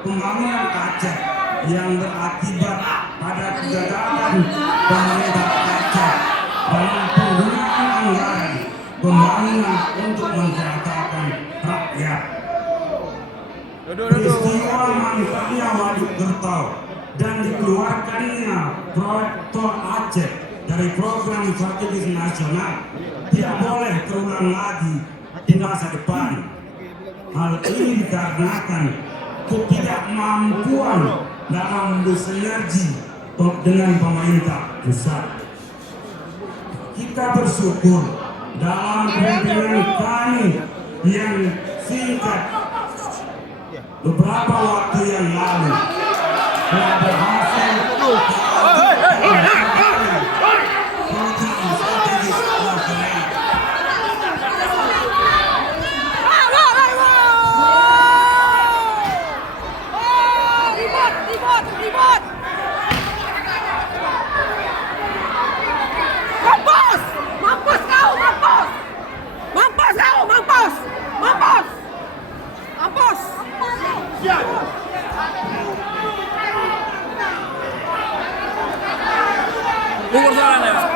pembangunan Aceh yang berakibat pada kegagalan pemerintah Aceh dalam penggunaan anggaran pembangunan untuk mensejahterakan rakyat. Peristiwa mangkraknya Waduk Gertau dan dikeluarkannya proyek Tol Aceh dari program strategis nasional tidak boleh terulang lagi di masa depan. Hal ini dikarenakan ketidakmampuan dalam bersinergi dengan pemerintah pusat. Kita bersyukur dalam pemimpinan kami yang singkat beberapa waktu yang lalu telah berhasil Bungkus soalnya.